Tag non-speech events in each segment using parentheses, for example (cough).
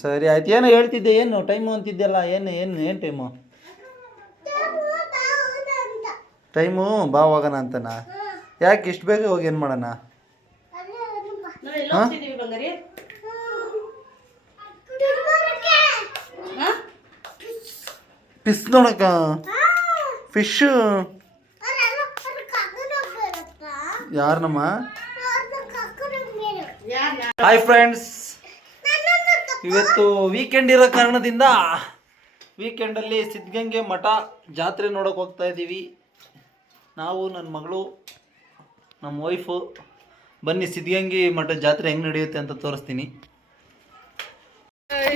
ಸರಿ ಆಯ್ತು. ಏನೋ ಹೇಳ್ತಿದ್ದೆ ಏನು ಟೈಮು ಅಂತಿದ್ದೆಲ್ಲ ಏನು ಏನು ಏನು ಟೈಮು ಟೈಮು ಬಾ ಹೋಗೋಣ ಅಂತನಾ? ಯಾಕೆ ಇಷ್ಟು ಬೇಗ ಹೋಗಿ ಏನು ಮಾಡೋಣ? ಹಾಂ? ನೋಡಕ ನೋಡಕ್ಕ? ಫಿಶ್ ಯಾರನಮ್ಮ? ಹಾಯ್ ಫ್ರೆಂಡ್ಸ್ ಇವತ್ತು ವೀಕೆಂಡ್ ಇರೋ ಕಾರಣದಿಂದ ವೀಕೆಂಡಲ್ಲಿ ಸಿದ್ಧಗಂಗೆ ಮಠ ಜಾತ್ರೆ ನೋಡೋಕೆ ಹೋಗ್ತಾ ಇದ್ದೀವಿ. ನಾವು ನನ್ನ ಮಗಳು ನಮ್ಮ ವೈಫು ಬನ್ನಿ ಸಿದ್ಧಗಂಗೆ ಮಠ ಜಾತ್ರೆ ಹೆಂಗೆ ನಡೆಯುತ್ತೆ ಅಂತ ತೋರಿಸ್ತೀನಿ.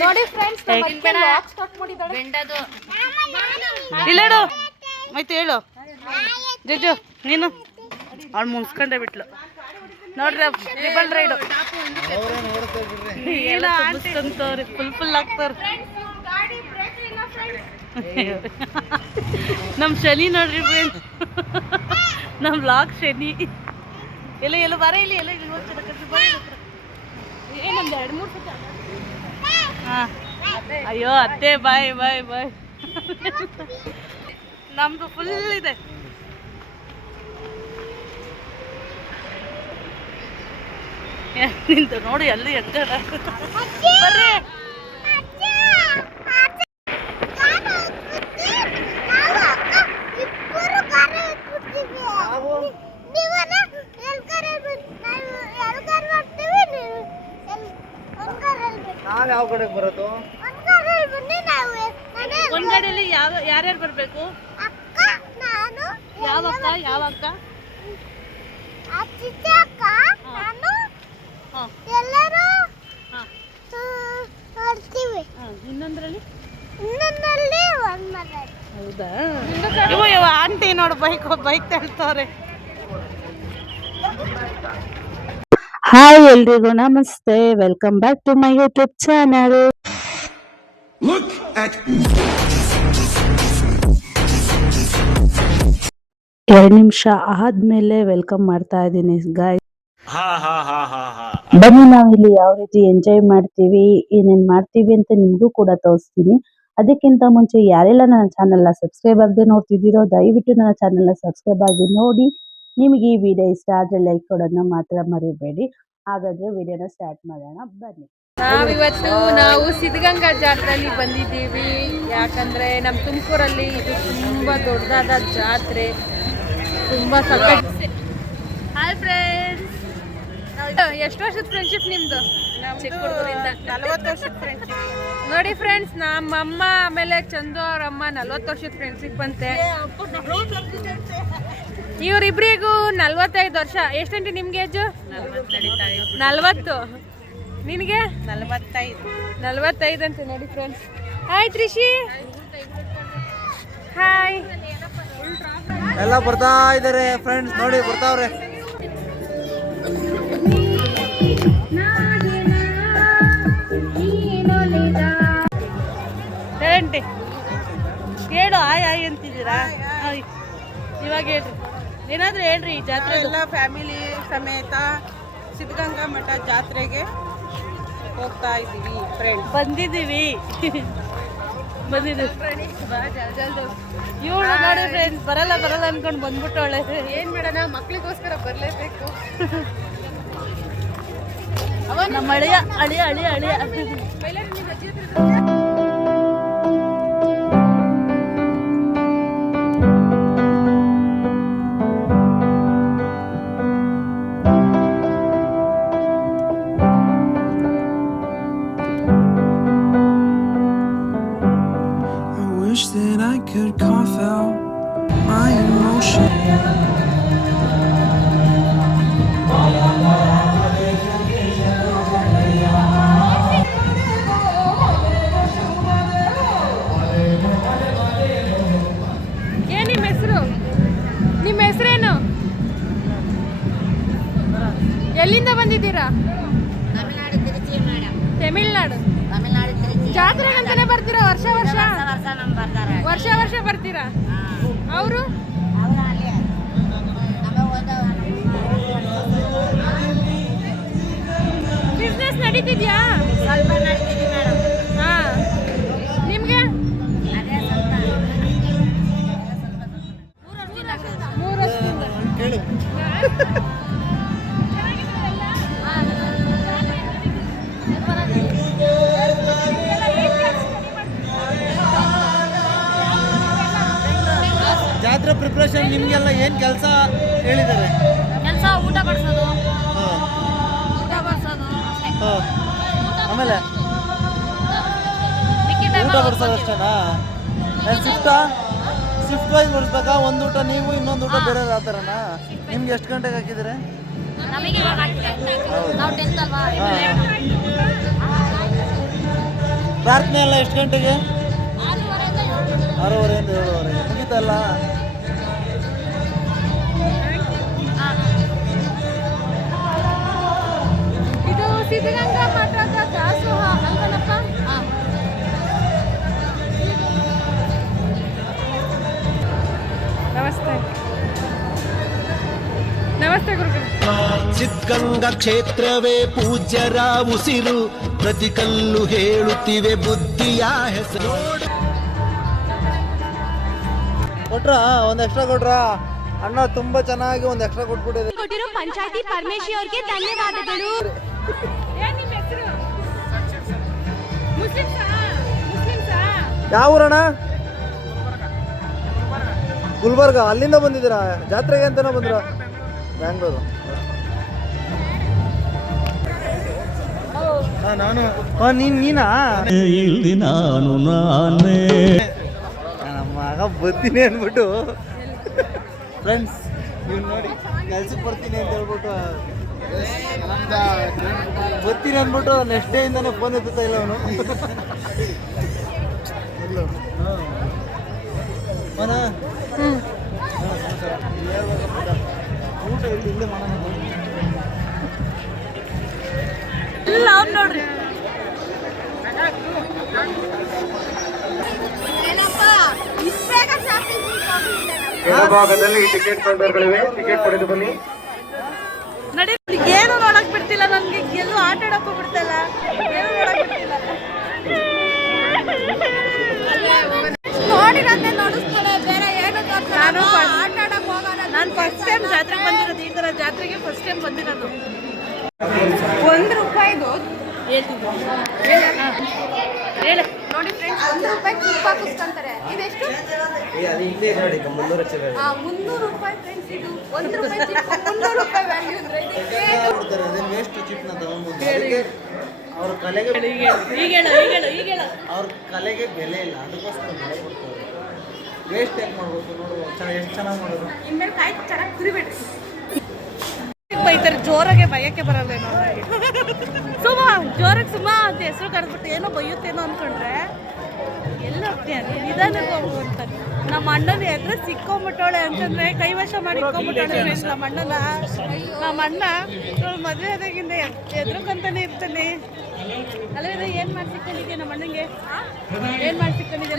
ನೋಡಿ ಫ್ರೆಂಡ್ಸ್ ಸ್ಟಾರ್ಟ್ ಮಾಡಿದ್ದಾಳೆ. ಇಲ್ಲೇಡು. ಆಯ್ತು ಹೇಳು. ಜಜ್ಜು ನೀನು? ಅವ್ಳು ಮುಗಿಸ್ಕೊಂಡೆ ಬಿಟ್ಲು. ನೋಡ್ರಿ ಟ್ರಿಬಲ್ ರೈಡ್ ತುಂಬಿಸ್ಕೊಂತವ್ರಿ ಫುಲ್ ಫುಲ್ ಆಗ್ತವ್ರಿ. ನಮ್ಮ ಶನಿ ನೋಡ್ರಿ ಫ್ರೆಂಡ್ ನಮ್ಮ ಬ್ಲಾಗ್ ಶನಿ. ಎಲ್ಲ ಎಲ್ಲ ಬರ ಇಲ್ಲಿ ಎಲ್ಲ ಇಲ್ಲಿ ಹೋಗ್ತದೆ ಕರ್ಸಿ ಬರ ಏನೊಂದು ಎರಡು ಮೂರು ಸತಿ ಹಾಂ. ಅಯ್ಯೋ ಅತ್ತೆ ಬಾಯ್ ಬಾಯ್ ಬಾಯ್ ನಮ್ದು ಫುಲ್ ಇದೆ. ನಿಂತು ನೋಡಿ ಅಲ್ಲಿ ಹೆಂಗ ಬರ್ರಿ. ನಾನು ಯಾವ ಕಡೆಗೆ ಬರೋದು? ಒಂದ್ ಗಾಡಿಯಲ್ಲಿ ಯಾವ ಯಾರ್ಯಾರು ಬರ್ಬೇಕು? ಯಾವ ಅಕ್ಕ ಯಾವ ಅಕ್ಕ ಎಲ್ಲರೂ? ಇನ್ನೊಂದರಲ್ಲಿ? ಇನ್ನೊಂದ್ರಲ್ಲಿ ಇನ್ನೊಂದಲ್ಲಿ ಮರ ಹೌದಾ? ಇವ ಇವ ಆಂಟಿ ನೋಡು ಬೈಕ್ ಬೈಕ್ ತಳ್ತವ್ರೆ. ಹಾಯ್ ಎಲ್ರಿಗೂ ನಮಸ್ತೆ. Welcome back to my YouTube channel ಎರಡು ನಿಮಿಷ ಆದ್ಮೇಲೆ ವೆಲ್ಕಮ್ ಮಾಡ್ತಾ ಇದ್ದೀನಿ ಗಾಯ್ ಹಾ ಹಾ ಹಾ ಹಾ ಹಾ ಬನ್ನಿ ನಾವು ಇಲ್ಲಿ ಯಾವ ರೀತಿ ಎಂಜಾಯ್ ಮಾಡ್ತೀವಿ ಏನೇನ್ ಮಾಡ್ತೀವಿ ಅಂತ ನಿಮ್ಗೂ ಕೂಡ ತೋರಿಸ್ತೀನಿ. ಅದಕ್ಕಿಂತ ಮುಂಚೆ ಯಾರೆಲ್ಲ ನನ್ನ ಚಾನೆಲ್ನ ಸಬ್ಸ್ಕ್ರೈಬ್ ಆಗದೆ ನೋಡ್ತಿದ್ದೀರೋ ದಯವಿಟ್ಟು ನನ್ನ ಚಾನೆಲ್ನ ಸಬ್ಸ್ಕ್ರೈಬ್ ಆಗಿ ನೋಡಿ. ನಿಮಗೆ ಈ ವಿಡಿಯೋ ಇಷ್ಟ ಆದ್ರೆ ಲೈಕ್ ಕೊಡೋದನ್ನ ಮಾತ್ರ ಮರಿಬೇಡಿ. ಹಾಗಾದ್ರೆ ವಿಡಿಯೋನ ಸ್ಟಾರ್ಟ್ ಮಾಡೋಣ ಬನ್ನಿ. ನಾವಿವತ್ತು ನಾವು ಸಿದ್ಧಗಂಗಾ ಜಾತ್ರೆಯಲ್ಲಿ ಬಂದಿದ್ದೀವಿ. ಯಾಕಂದ್ರೆ ನಮ್ಮ ತುಮಕೂರಲ್ಲಿ ಇದು ತುಂಬಾ ದೊಡ್ಡದಾದ ಜಾತ್ರೆ. ತುಂಬಾ ಸಕ್ಕ ಹಾಯ್ ಫ್ರೆಂಡ್ಸ್ ಎಷ್ಟು ವರ್ಷದ ಫ್ರೆಂಡ್ಶಿಪ್ ನಿಮ್ದು? ನಲವತ್ತು ವರ್ಷದ ಫ್ರೆಂಡ್ಶಿಪ್ ನೋಡಿ ಫ್ರೆಂಡ್ಸ್ ನಮ್ಮಮ್ಮ ಆಮೇಲೆ ಚಂದು ಅವ್ರ ಅಮ್ಮ ನಲ್ವತ್ತು ವರ್ಷದ ಫ್ರೆಂಡ್ಶಿಪ್ ಅಂತೆ. ಇವರಿಬ್ರಿಗೂ ನಲ್ವತ್ತೈದು ವರ್ಷ. ಎಷ್ಟಂಟಿ ನಿಮ್ಗೆ ಏಜು ನಲ್ವತ್ತು. ನಿನಗೆ? ನಲವತ್ತೈದು. ನಲ್ವತ್ತೈದು ಅಂತ ನೋಡಿ ಫ್ರೆಂಡ್ಸ್ ಹಾಯ್ ತ್ರಿಷಿ ಹಾಯ್ ಎಲ್ಲ ಬರ್ತಾ ಇದ್ದಾರೆ ಫ್ರೆಂಡ್ಸ್ ನೋಡಿ ಬರ್ತಾವ್ರೆ. ಹೇಳಂಟಿ. ಹೇಳು ಆಯ್ ಆಯ್ ಅಂತಿದ್ದೀರಾ. ಇವಾಗ ಹೇಳ್ರಿ. ಏನಾದ್ರೂ ಹೇಳ್ರಿ ಈ ಜಾತ್ರೆ ಎಲ್ಲ ಫ್ಯಾಮಿಲಿ ಸಮೇತ ಸಿದ್ಧಗಂಗಾ ಮಠ ಜಾತ್ರೆಗೆ ಹೋಗ್ತಾ ಇದ್ದೀವಿ ಫ್ರೆಂಡ್ ಬಂದಿದ್ದೀವಿ. ಬಂದಿದ್ದೀವಿ. ಇವಳು ನೋಡಿ ಫ್ರೆಂಡ್ಸ್ ಬರಲ್ಲ ಬರಲ್ಲ ಅನ್ಕೊಂಡು ಬಂದ್ಬಿಟ್ಟವಳೆ. ಏನು ಮಾಡೋಣ ಮಕ್ಳಿಗೋಸ್ಕರ ಬರ್ಲೇಬೇಕು. (laughs) ನಮ್ಮ ಅಳಿಯ ಅಳಿಯ ಅಳಿಯ ಅಳಿಯ I wish that I could cough out my emotion. ಅವರು? ಬಿಸ್ನೆಸ್ ನಡೀತಿದ್ಯಾ? ಸ್ವಲ್ಪ ನಡೀತಿದ್ವಿ ಮೇಡಮ್ ಹಾಂ ನಿಮಗೆ ಮೂರು ವರ್ಷದಿಂದ ಮೂರು ಜಾತ್ರೆ ಪ್ರಿಪ್ರೇಷನ್ ನಿಮಗೆಲ್ಲ ಏನು ಕೆಲಸ ಹೇಳಿದ್ದಾರೆ? ಕೆಲಸ ಊಟ ಬಡಿಸೋದು. ಊಟ ಬಡಿಸೋದು ಹಾಂ. ಆಮೇಲೆ? ಊಟ ಬಡಿಸೋದು ಅಷ್ಟೇನಾ ಏನು ಸಿಫ್ಟ್ ವೈಸ್ ಬಡಿಸ್ಬೇಕಾ? ಒಂದು ಊಟ ನೀವು ಇನ್ನೊಂದು ಊಟ ಬೇರೆ ಆ ಥರನಾ ನಿಮ್ಗೆ ಎಷ್ಟು ಗಂಟೆಗೆ ಹಾಕಿದ್ದೀರಿ? ಪ್ರಾರ್ಥನೆ ಎಲ್ಲ ಎಷ್ಟು ಗಂಟೆಗೆ? ಆರೂವರೆಯಿಂದ ಏಳುವರೆಗೆ. ಮುಗೀತಲ್ಲ ಸಿದ್ಧಗಂಗಾ ಮಠದ ದಾಸೋಹ ಅಲ್ವನಪ್ಪ ನಮಸ್ತೆ. ನಮಸ್ತೆ ಗುರುಗಳು. ಸಿದ್ಧಗಂಗಾ ಕ್ಷೇತ್ರವೇ ಪೂಜ್ಯರ ಉಸಿರು ಪ್ರತಿ ಕಲ್ಲು ಹೇಳುತ್ತಿವೆ ಬುದ್ಧಿಯ ಹೆಸರು. ಕೊಟ್ರ ಒಂದು ಎಕ್ಸ್ಟ್ರಾ ಕೊಟ್ರ? ಅಣ್ಣ ತುಂಬಾ ಚೆನ್ನಾಗಿ ಒಂದು ಎಕ್ಸ್ಟ್ರಾ ಕೊಟ್ಬಿಟ್ಟಿದೆ. ಕೊಟ್ಟಿರೋ ಪಂಚಾಯತಿ ಪರಮೇಶ್ವರ್ಗೆ ಧನ್ಯವಾದಗಳು. (laughs) ಯಾವ ಊರಣ್ಣ? ಗುಲ್ಬರ್ಗ. ಅಲ್ಲಿಂದ ಬಂದಿದ್ದೀರಾ? ಜಾತ್ರೆಗೆ ಅಂತನ ಬಂದ್ರ? ಬ್ಯಾಂಗ್ಳೂರು ನಾನು. ನೀನು ನೀನಾ? ಇಲ್ಲಿ ನಾನು ನಾನೇ. ನಮ್ಮ ಮಗ ಬರ್ತೀನಿ ಅಂದ್ಬಿಟ್ಟು. ಫ್ರೆಂಡ್ಸ್ ಇವ್ನು ನೋಡಿ ಕೆಲ್ಸಕ್ಕೆ ಬರ್ತೀನಿ ಅಂತ ಹೇಳ್ಬಿಟ್ಟು. ಬರ್ತೀನಿ ಅಂದ್ಬಿಟ್ಟು ನೆಕ್ಸ್ಟ್ ಡೇ ಇಂದಾನೆ ಫೋನ್ ಎತ್ತುತ್ತಾ ಇಲ್ಲ ಅವನು. ಇಲ್ಲಿ ನೋಡ್ರಿ. ಎಡಭಾಗದಲ್ಲಿ ಟಿಕೆಟ್ ಕೌಂಟರ್ಗಳಿವೆ ಟಿಕೆಟ್ ಪಡೆದು ಬನ್ನಿ. ನಡಿ ಏನು ನೋಡಕ್ ಬಿಡ್ತಿಲ್ಲ ನನ್ಗೆ. ಎಲ್ಲೂ ಆಟ ಆಡಕ್ ಬಿಡ್ತಲ್ಲ ಏನು ನೋಡಕ್ ಬಿಡ್ತಿಲ್ಲ ನೋಡಿರೋದೇ ನೋಡಿಸ್ತಾಳೆ ಬೇರೆ ಏನು ನಾನು ಆಟ ಆಡಕ್ ಹೋಗೋಣ ನಾನು ಫಸ್ಟ್ ಟೈಮ್ ಜಾತ್ರೆಗೆ ಬಂದಿರೋದು ಈ ಥರ ಜಾತ್ರೆಗೆ ಫಸ್ಟ್ ಟೈಮ್ ಬಂದಿರೋದು. ಒಂದು ರೂಪಾಯಿದು ಹೇಳು. ನೋಡಿ ಫ್ರೆಂಡ್ಸ್ ಒಂದು ರೂಪಾಯಿ ತುಪ್ಪ ಕುಸ್ಕೊಂತಾರೆ. ಇದೆಷ್ಟು ಆ, ಮುನ್ನೂರು ರೂಪಾಯಿ ಫ್ರೆಂಡ್ಸ್ ಇದು ಒಂದು ರೂಪಾಯಿ ಚಿಪ್ ಮುನ್ನೂರು ರೂಪಾಯಿ ವ್ಯಾಲ್ಯೂ ಅಂದ್ರೆ ಇದಕ್ಕೆ ಕೊಡ್ತಾರೆ ವೇಸ್ಟ್ ಚಿಪ್ನ ತಗೊಂಡ್ಬಂದು ಅದಕ್ಕೆ ಅವ್ರ ಕಲೆಗೆ ಈಗ ಹೇಳು ಈಗ ಹೇಳು ಈಗ ಹೇಳು. ಅವ್ರ ಕಲೆಗೆ ಬೆಲೆ ಇಲ್ಲ ಅದಕ್ಕೋಸ್ಕರ ಬೆಲೆ ಕೊಡ್ತಾರೆ. ವೇಸ್ಟ್ ಯಾಕೆ ಮಾಡ್ಬೇಕು ನೋಡು ಚೆನ್ನಾಗಿ ಎಷ್ಟು ಚೆನ್ನಾಗಿ ಮಾಡೋದು ಇನ್ಮೇಲೆ ಕಾಯಿ ಚೆನ್ನಾಗಿ ತುರಿಬೇಡ್ರಿ ಬೈತಾರೆ ಜೋರಾಗೆ ಬೈಯಕ್ಕೆ ಬರಲ್ಲೇನೋ ಸುಮ, ಜೋರಾಗಿ ಸುಮ್ಮ ಅಂತ ಹೆಸರು ಕರೆದ್ಬಿಟ್ಟು ಏನೋ ಬೈಯುತ್ತೇನೋ ಅನ್ಕೊಂಡ್ರೆ. ಎಲ್ಲ ನಿಧಾನಕ್ಕೆ ನಮ್ಮ ಅಣ್ಣನ ಎದ್ರೆ ಸಿಕ್ಕೊಂಬಿಟ್ಟವಳೆ ಅಂತಂದ್ರೆ ಕೈವಶ ಮಾಡಿ ಇಕ್ಕೊಂಬಿಟ್ಟವಳೆ ನಮ್ಮ ಅಣ್ಣನ. ನಮ್ಮ ಅಣ್ಣ ಮದುವೆ ಆದಾಗಿಂದ ಎದ್ರಕ್ಕಂತಾನೆ ಇರ್ತಾನೆ. ಅಲ್ಲೇ ಏನ್ ಮಾಡಿ ಸಿಕ್ಕೊಂಡಿದ್ಯಾ ನಮ್ಮ ಅಣ್ಣಂಗೆ? ಏನ್ ಮಾಡಿ ಸಿಕ್ಕೊಂಡಿದ್ಯಾ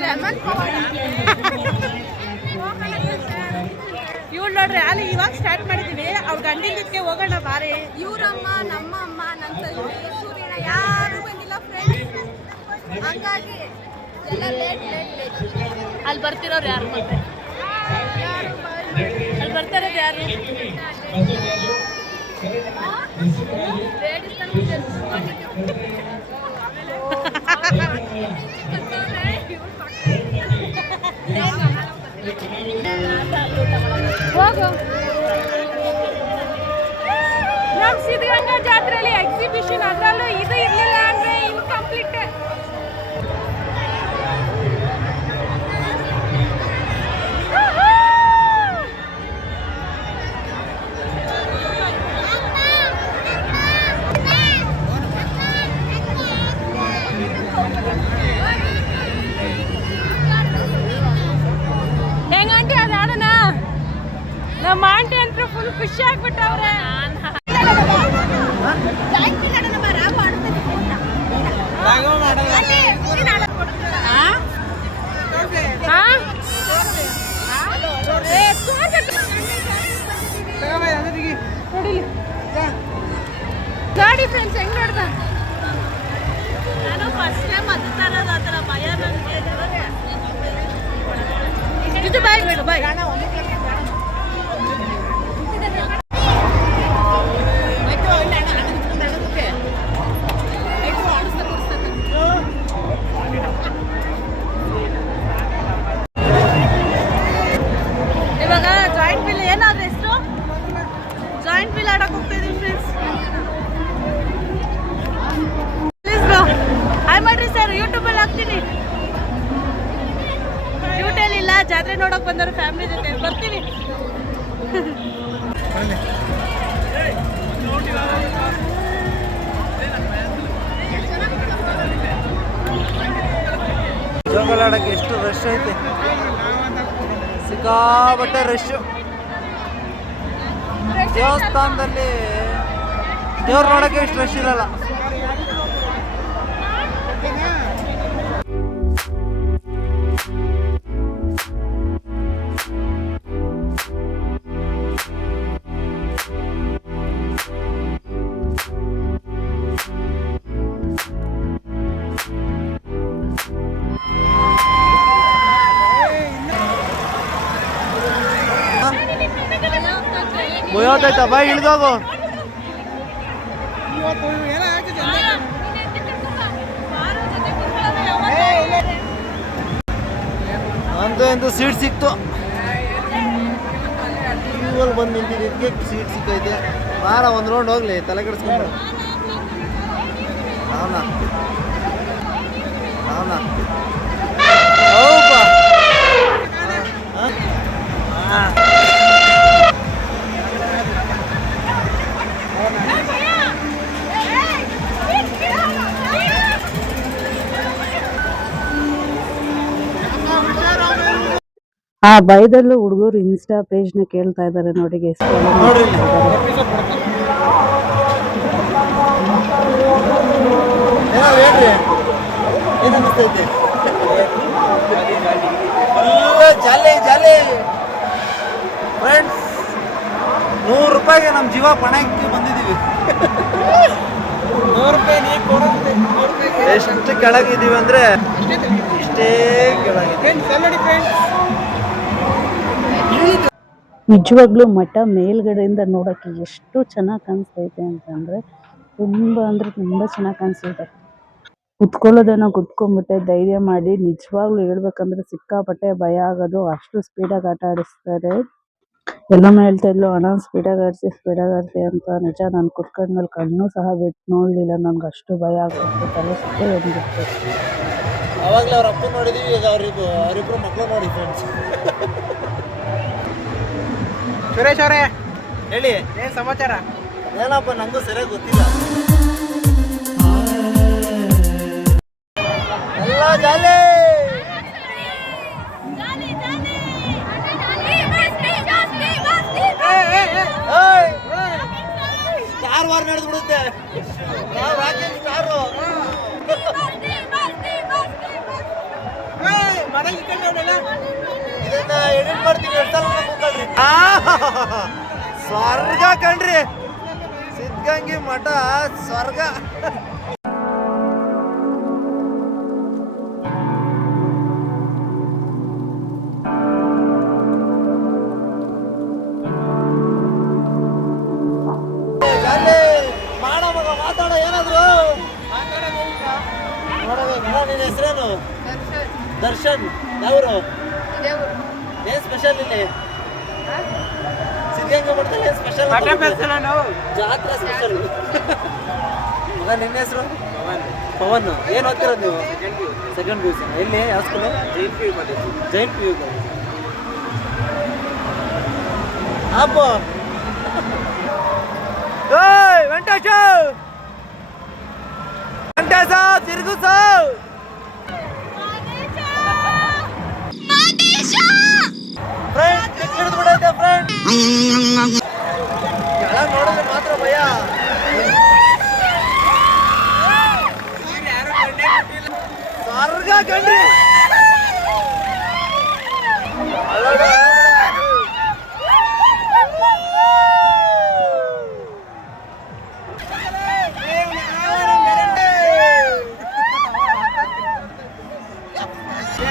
ಇವಳು ನೋಡ್ರಿ, ಅಲ್ಲಿ ಇವಾಗ ಸ್ಟಾರ್ಟ್ ಮಾಡಿದೀವಿ. ಅವ್ರ ಗಂಡಿನ ಹೋಗೋಣ ಬಾರಿ. ಇವ್ರಮ್ಮ ನಮ್ಮ ಅಮ್ಮ ನನ್ನ ಸೂರ್ಯನ ಯಾರು ಬಂದಿಲ್ಲ ಫ್ರೆಂಡ್ಸ್ ಹಂಗಾಗಿ ಅಲ್ಲಿ ಬರ್ತಿರೋರು ಯಾರು ಮತ್ತೆ? ಅಲ್ಲಿ ಬರ್ತಿರೋದು ಯಾರು? ಹೋಗು. ನಮ್ಮ ಸಿದ್ಧಗಂಗಾ ಜಾತ್ರೆಯಲ್ಲಿ ಎಕ್ಸಿಬಿಷನ್ ಅದರಲ್ಲೂ ಆಂಟಿ ಅಂತೂ ಫುಲ್ ಖುಷಿ ಆಗ್ಬಿಟ್ಟವ್ರೆ. ದೇವಸ್ಥಾನದಲ್ಲಿ ದೇವ್ರು ನೋಡಕ್ಕೆ ಎಷ್ಟು ರಶ್ ಇರಲ್ಲ. ಮುಯ್ಯೋದೈತ ಬಾಯಿ ಇಳಿದೋಗು. ಅಂತೂ ಎಂದು ಸೀಟ್ ಸಿಕ್ತು. ಕ್ಯೂವಲ್ಲಿ ಬಂದು ನಿಂತಿದ್ದಕ್ಕೆ ಸೀಟ್ ಸಿಕ್ಕೈತೆ ಬಾರ ಒಂದು ರೌಂಡ್ ಹೋಗ್ಲಿ. ತಲೆ ಕೆಡಿಸ್ಕೊಂಡು. ಅವನ ಅವನ ಹೌದಾ? ಹಾಂ. ಆ ಭಯದಲ್ಲೂ ಹುಡುಗರು ಇನ್ಸ್ಟಾ ಪೇಜ್ನ ಕೇಳ್ತಾ ಇದ್ದಾರೆ ನೋಡಿ ನೂರು ರೂಪಾಯಿಗೆ ನಮ್ಮ ಜೀವ ಪಣಕ್ಕೆ ಬಂದಿದ್ದೀವಿ ಎಷ್ಟು ಕೆಳಗಿದ್ದೀವಿ ಅಂದ್ರೆ ಇಷ್ಟೇ ಕೆಳಗಿದೆ ನಿಜವಾಗ್ಲೂ ಮಠ ಮೇಲ್ಗಡೆಯಿಂದ ನೋಡೋಕ್ಕೆ ಎಷ್ಟು ಚೆನ್ನಾಗಿ ಕಾಣಿಸ್ತೈತೆ ಅಂತಂದರೆ ತುಂಬ ಅಂದರೆ ತುಂಬ ಚೆನ್ನಾಗಿ ಕಾಣಿಸ್ತೈತೆ. ಕುತ್ಕೊಳ್ಳೋದೇನೋ ಕುತ್ಕೊಂಡ್ಬಿಟ್ಟೆ ಧೈರ್ಯ ಮಾಡಿ ನಿಜವಾಗ್ಲೂ ಹೇಳ್ಬೇಕಂದ್ರೆ ಸಿಕ್ಕಾಪಟ್ಟೆ ಭಯ ಆಗೋದು, ಅಷ್ಟು ಸ್ಪೀಡಾಗಿ ಆಟ ಆಡಿಸ್ತಾರೆ. ಎಲ್ಲಮ್ಮ ಹೇಳ್ತಾ ಇದ್ಲು, ಅಣ್ಣ ಸ್ಪೀಡಾಗಿ ಆಡಿಸಿ ಸ್ಪೀಡಾಗಿ ಆಡಿಸಿ ಅಂತ. ನಿಜ, ನಾನು ಕುತ್ಕೊಂಡ್ಮೇಲೆ ಕಣ್ಣು ಸಹ ಬಿಟ್ಟು ನೋಡಲಿಲ್ಲ ನನಗೆ ಅಷ್ಟು ಭಯ ಆಗುತ್ತೆ, ತಲೆ ಸುತ್ತೇ ಬಂದ್ಬಿಡ್ತು ಅವಾಗಲೇ ಅವ್ರ ಅಪ್ಪ ನೋಡಿದೀವಿ, ಈಗ ಅವ್ರಿಬ್ರು, ಅವರಿಬ್ರು ಮಕ್ಕಳು ನೋಡಿ ಫ್ರೆಂಡ್ಸ್ (laughs) ಸುರೇಶ್ ಅವರೇ ಹೇಳಿ ಏನ್ ಸಮಾಚಾರ? ಏನಪ್ಪ ನಂಗೂ ಸರಿಯಾಗಿ ಗೊತ್ತಿಲ್ಲ. ಎಲ್ಲ ಜಾಲಿ! ಸ್ಟಾರ್ ವಾರ್ ನಡೆದು ಬಿಡುತ್ತೆ. ನಾವು ಸ್ಟಾರು ಇದನ್ನ ಎಡಿಟ್ ಕೂತ್ಕೊಳ್ರಿ. ಸ್ವರ್ಗ ಕಣ್ರಿ. ಸಿದ್ಧಗಂಗಿ ಮಠ ಸ್ವರ್ಗ. ಹೆಸರೇನು? ದರ್ಶನ್. ಯಾವರು? ಏನ್ ಸ್ಪೆಷಲ್ ಇಲ್ಲಿ? ಸಿದ್ಧಗಂಗಾ ಮಠದಲ್ಲಿ ಏನ್ ಸ್ಪೆಷಲ್ ಜಾತ್ರೆ ಸ್ಪೆಷಲ್ ಮಗ ನಿನ್ನ ಹೆಸರು? ಪವನ್. ಏನು ಓದ್ತಿರೋದು ನೀವು? ಸೆಕೆಂಡ್ ಪಿ ಯು ಎಲ್ಲಿ? ಯಾವ school Jain P U Jain P U ಅಪ್ಪ ಏಯ್ ವೆಂಕಟೇಶ ವೆಂಕಟೇಶ ತಿರುಗು ಸಾವ್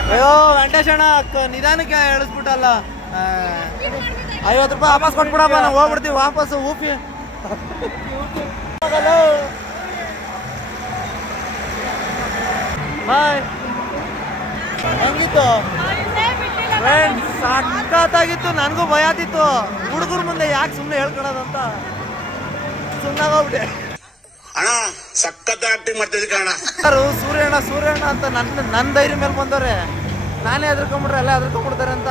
ಅಯ್ಯೋ ವೆಂಕಟೇಶಣ್ಣ ಕ- ನಿಧಾನಕ್ಕೆ ಹೇಳಿಸ್ಬಿಟ್ಟಲ್ಲ ಆ, ಐವತ್ತು ರೂಪಾಯಿ ವಾಪಸ್ ಕೊಟ್ಬಿಡಪ್ಪ ನಾವು ಹೋಗ್ಬಿಡ್ತೀವಿ ವಾಪಸ್ ಊಪಿ ಬಾಯ್ ಹೆಂಗಿತ್ತು? ಫ್ರೆಂಡ್ಸ್ ಸಖತ್ತಾಗಿತ್ತು ನನಗೂ ಭಯ ಆತಿತ್ತು ಹುಡುಗರ ಮುಂದೆ ಯಾಕೆ ಸುಮ್ಮನೆ ಹೇಳ್ಕೊಳೋದಂತ? ಸುಮ್ಮನೆ ಹೋಗ್ಬಿಟ್ಟೆ ಅಣ್ಣ ಸಖತ್ ಆಕ್ಟಿಂಗ್ ಮಾಡ್ತಿದ್ದೆ ಕಣ ಯಾರು? ಸೂರ್ಯಣ್ಣ ಸೂರ್ಯಣ್ಣ ಅಂತ ನನ್ನ ನನ್ನ ಧೈರ್ಯ ಮೇಲೆ ಬಂದವ್ರೆ. ನಾನೇ ಹೆದರ್ಕೊಂಬಿಟ್ರೆ ಎಲ್ಲ ಹೆದರ್ಕೊಂಬಿಡ್ತಾರೆ ಅಂತ.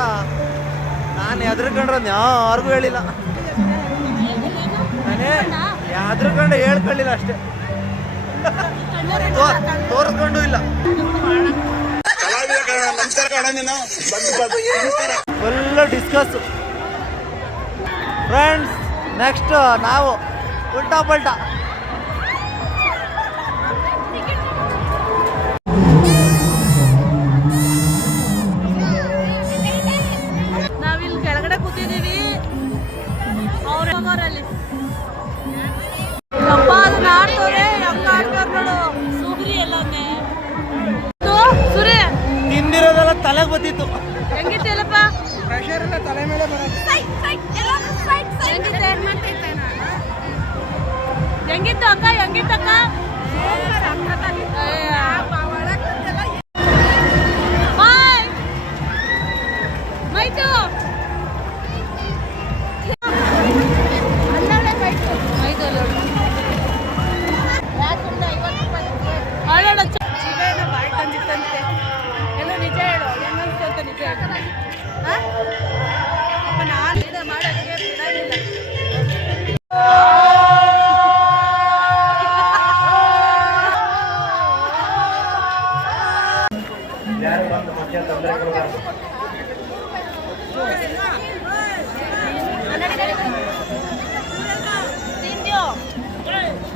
ನಾನು ಹೆದರ್ಕೊಂಡ್ರೆ ಯಾರಿಗೂ ಹೇಳಿಲ್ಲ. ನಾನೇ ಹೆದರ್ಕೊಂಡು ಹೇಳ್ಕೊಳ್ಳಿಲ್ಲ ಅಷ್ಟೇ. ತೋರಿಸ್ಕೊಂಡು ಇಲ್ಲ. ಫುಲ್ ಡಿಸ್ಕಸ್ ಫ್ರೆಂಡ್ಸ್ ನೆಕ್ಸ್ಟ್ ನಾವು ಉಲ್ಟಾ ಪಲ್ಟಾ. ತಲೆ ಮೇಲೆ ಬರೋದು. ಹೆಂಗಿತ್ತೆ ಅಕ್ಕ? ಹೆಂಗಿತ್ತಕ್ಕ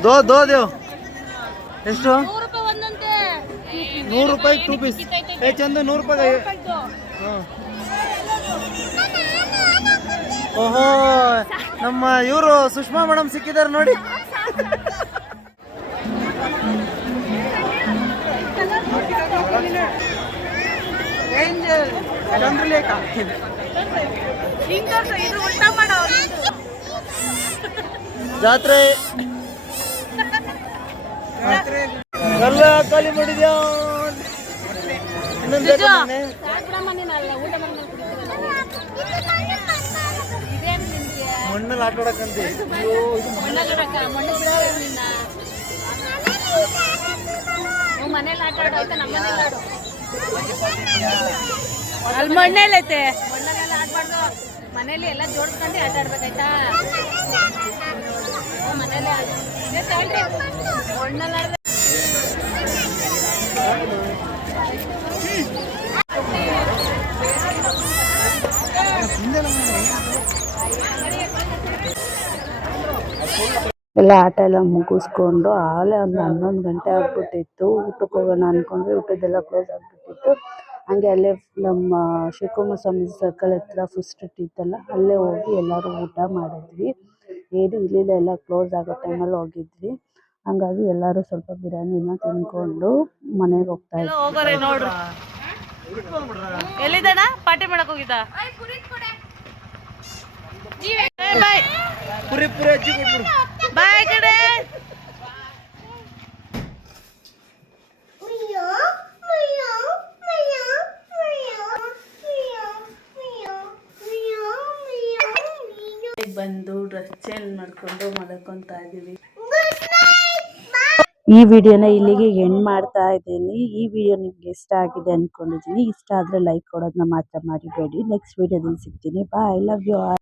ದೋ ದೋ ದೇವ್. ಎಷ್ಟು? ನೂರು ರೂಪಾಯಿ ಟೂ ಪೀಸ್ ಏ ಚಂದ ನೂರು ರೂಪಾಯಿ ಹಾಂ. ಓಹೋ ನಮ್ಮ ಇವರು ಸುಷ್ಮಾ ಮೇಡಮ್ ಸಿಕ್ಕಿದ್ದಾರೆ ನೋಡಿ. ಚಂದ್ರಲೇಖ ಜಾತ್ರೆ ಎಲ್ಲ ಖಾಲಿ ಮಾಡಿದ್ಯಾ? ಮಣ್ಣಲ್ಲಿ ಆಟ ಆಡಕ್ಕಂತೆ ಮನೇಲಿ ಆಟ ಆಡೋ ಆಯ್ತಾ? ನಮ್ಮ ಮನೇಲಿ ಆಡು ಅಲ್ಲಿ ಮಣ್ಣೆಲ್ಲೈತೆ ಮಣ್ಣಲ್ಲೆಲ್ಲ ಆಡ್ಬಾರ್ದು ಮನೇಲಿ ಎಲ್ಲ ಜೋಡಿಸ್ಕೊಂಡು ಆಟ ಆಡ್ಬೇಕಾಯ್ತಾ ಎಲ್ಲ ಆಟ ಎಲ್ಲ ಮುಗಿಸ್ಕೊಂಡು ಆಗಲೇ ಒಂದು ಹನ್ನೊಂದು ಗಂಟೆ ಆಗ್ಬಿಟ್ಟಿತ್ತು. ಊಟಕ್ಕೆ ಹೋಗೋಣ ಅಂದ್ಕೊಂಡ್ರೆ ಊಟದ್ದೆಲ್ಲ ಕ್ಲೋಸ್ ಆಗಿಬಿಟ್ಟಿತ್ತು. ಹಂಗೆ ಅಲ್ಲೇ ನಮ್ಮ ಶಿವಕುಮಾರ ಸ್ವಾಮಿ ಸರ್ಕಲ್ ಹತ್ರ ಫುಸ್ಟ್ ಸ್ಟ್ರೀಟ್ ಇತ್ತಲ್ಲ, ಅಲ್ಲೇ ಹೋಗಿ ಎಲ್ಲರೂ ಊಟ ಮಾಡಿದ್ವಿ. ಏನು ಇಲ್ಲಿಲ್ಲ ಎಲ್ಲ ಕ್ಲೋಸ್ ಆಗೋ ಟೈಮಲ್ಲಿ ಹೋಗಿದ್ವಿ. ಹಂಗಾಗಿ ಎಲ್ಲರೂ ಸ್ವಲ್ಪ ಬಿರಿಯಾನಿನ ತಿನ್ಕೊಂಡು ಮನೆಗೆ ಹೋಗ್ತಾ ಇದ್ವಿ. ಎಲ್ಲಿದ್ದಾನ ಪಾರ್ಟಿ ಮಾಡಕ್ ಹೋಗಿದ್ದ? ಬಾಯ್ ಪುರಿ ಪುರಿ ಹಚ್ಚಿ ಕೊಟ್ಬಿಡು. ಬಾಯ್ ಕಡೆ ಬಂದು ಡ್ರೆಸ್ ಚೇಂಜ್ ಮಾಡ್ಕೊಂಡು ಮಲ್ಕೊಂತ ಇದೀವಿ. ಈ ವಿಡಿಯೋನ ಇಲ್ಲಿಗೆ ಎಂಡ್ ಮಾಡ್ತಾ ಇದ್ದೀನಿ. ಈ ವಿಡಿಯೋ ನಿಮ್ಗೆ ಇಷ್ಟ ಆಗಿದೆ ಅನ್ಕೊಂಡಿದ್ದೀನಿ. ಇಷ್ಟ ಆದರೆ ಲೈಕ್ ಕೊಡೋದನ್ನ ಮಾತ್ರ ಮಾಡಿಬೇಡಿ ನೆಕ್ಸ್ಟ್ ವಿಡಿಯೋದಲ್ಲಿ ಸಿಗ್ತೀನಿ. Bye love you all